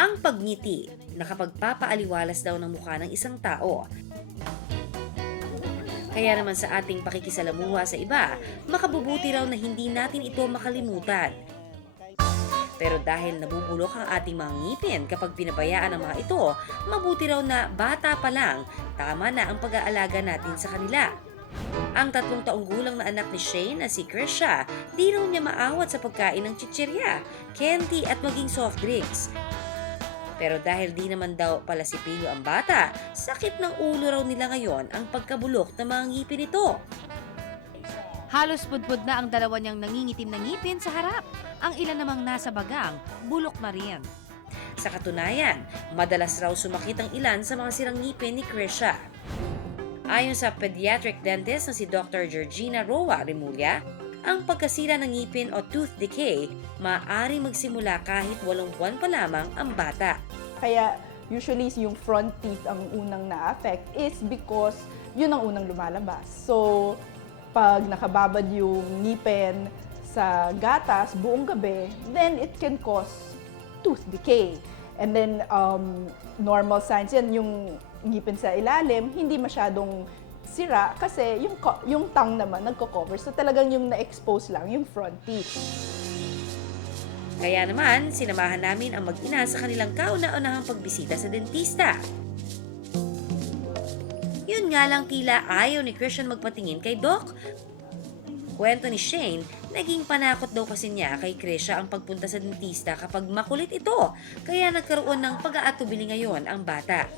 Ang pagngiti, nakapagpapaaliwalas daw ng mukha ng isang tao. Kaya naman sa ating pakikisalamuha sa iba, makabubuti raw na hindi natin ito makalimutan. Pero dahil nabubulok ang ating mga ngipin kapag pinabayaan ang mga ito, mabuti raw na bata pa lang, tama na ang pag-aalaga natin sa kanila. Ang tatlong taong gulang na anak ni Shane na si Krisha, di raw niya maawat sa pagkain ng chichirya, candy at maging soft drinks. Pero dahil di naman daw pala si Pilo ang bata, sakit ng ulo raw nila ngayon ang pagkabulok ng mga ngipin nito. Halos budbud na ang dalawa niyang nangingitim na ngipin sa harap. Ang ilan namang nasa bagang, bulok na rin. Sa katunayan, madalas raw sumakit ang ilan sa mga sirang ngipin ni Krisha. Ayon sa pediatric dentist na si Dr. Georgina Roa Remulla, ang pagkasira ng ngipin o tooth decay maaari magsimula kahit walong buwan pa lamang ang bata. Kaya usually yung front teeth ang unang na-affect is because yun ang unang lumalabas. So, pag nakababad yung ngipin sa gatas buong gabi, then it can cause tooth decay. And then, um, normal signs yan, yung ngipin sa ilalim, hindi masyadong sira kasi yung, yung tongue naman nagko-cover. So, talagang yung na-expose lang, yung front teeth. Kaya naman, sinamahan namin ang mag-ina sa kanilang kauna-unahang pagbisita sa dentista. Yun nga lang tila ayaw ni Christian magpatingin kay Doc. Kwento ni Shane, naging panakot daw kasi niya kay Krisha ang pagpunta sa dentista kapag makulit ito. Kaya nagkaroon ng pag-aatubili ngayon ang bata.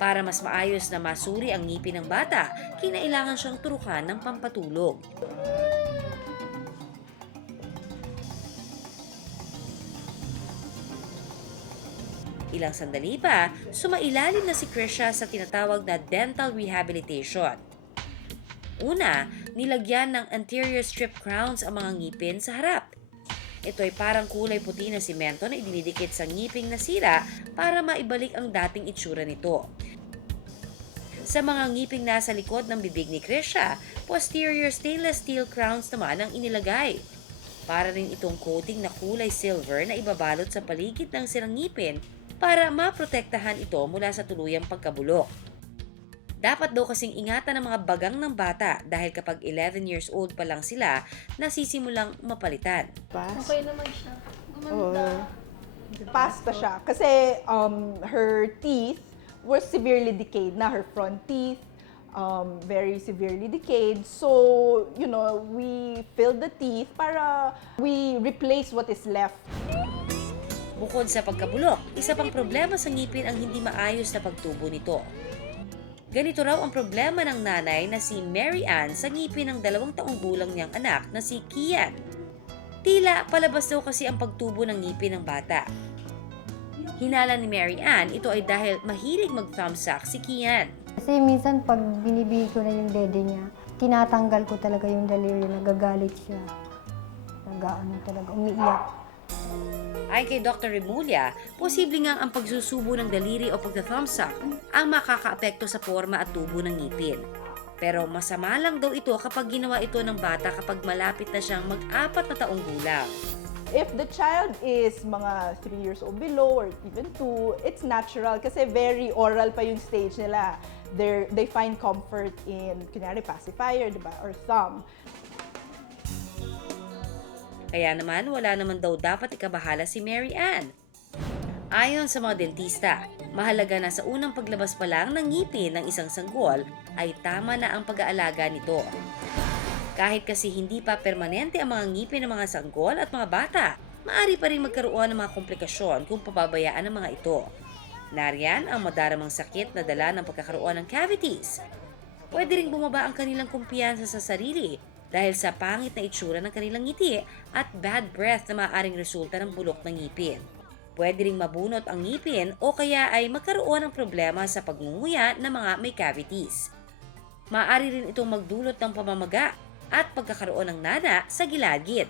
Para mas maayos na masuri ang ngipin ng bata, kinailangan siyang turukan ng pampatulog. Ilang sandali pa, sumailalim na si Krisha sa tinatawag na dental rehabilitation. Una, nilagyan ng anterior strip crowns ang mga ngipin sa harap. Ito ay parang kulay puti na simento na idinidikit sa ngiping nasira para maibalik ang dating itsura nito. Sa mga ngiping nasa likod ng bibig ni Krisha, posterior stainless steel crowns naman ang inilagay. Para rin itong coating na kulay silver na ibabalot sa paligid ng sirang ngipin para maprotektahan ito mula sa tuluyang pagkabulok. Dapat daw kasing ingatan ng mga bagang ng bata dahil kapag 11 years old pa lang sila, nasisimulang mapalitan. Pass. Okay naman siya. Oo. Gumanda. pasta siya. Kasi um, her teeth were severely decayed na. Her front teeth, um, very severely decayed. So, you know, we filled the teeth para we replace what is left. Bukod sa pagkabulok, isa pang problema sa ngipin ang hindi maayos na pagtubo nito. Ganito raw ang problema ng nanay na si Mary Ann sa ngipin ng dalawang taong gulang niyang anak na si Kian. Tila palabas daw kasi ang pagtubo ng ngipin ng bata. Hinala ni Mary Ann, ito ay dahil mahilig mag-thumbsuck si Kian. Kasi minsan pag binibigay ko na yung dede niya, tinatanggal ko talaga yung daliri, nagagalit siya. Nagaano talaga, umiiyak. Ayon kay Dr. Remulla, posible nga ang pagsusubo ng daliri o pagka-thumbsuck ang makakaapekto sa forma at tubo ng ngipin. Pero masama lang daw ito kapag ginawa ito ng bata kapag malapit na siyang mag-apat na taong gulang. If the child is mga 3 years old below or even 2, it's natural kasi very oral pa yung stage nila. They're, they find comfort in, kunyari, pacifier, di ba? Or thumb. Kaya naman wala naman daw dapat ikabahala si Mary Ann. Ayon sa mga dentista, mahalaga na sa unang paglabas pa lang ng ngipin ng isang sanggol ay tama na ang pag-aalaga nito. Kahit kasi hindi pa permanente ang mga ngipin ng mga sanggol at mga bata, maari pa rin magkaroon ng mga komplikasyon kung pababayaan ng mga ito. Nariyan ang madaramang sakit na dala ng pagkakaroon ng cavities. Pwede ring bumaba ang kanilang kumpiyansa sa sarili dahil sa pangit na itsura ng kanilang ngiti at bad breath na maaaring resulta ng bulok ng ngipin. Pwede ring mabunot ang ngipin o kaya ay magkaroon ng problema sa pagngunguya ng mga may cavities. Maaari rin itong magdulot ng pamamaga at pagkakaroon ng nana sa gilagid.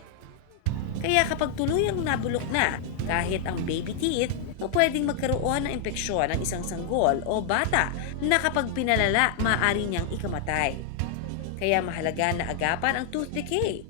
Kaya kapag tuluyang nabulok na, kahit ang baby teeth, o pwedeng magkaroon ng impeksyon ng isang sanggol o bata na kapag pinalala, maaari niyang ikamatay. Kaya mahalaga na agapan ang tooth decay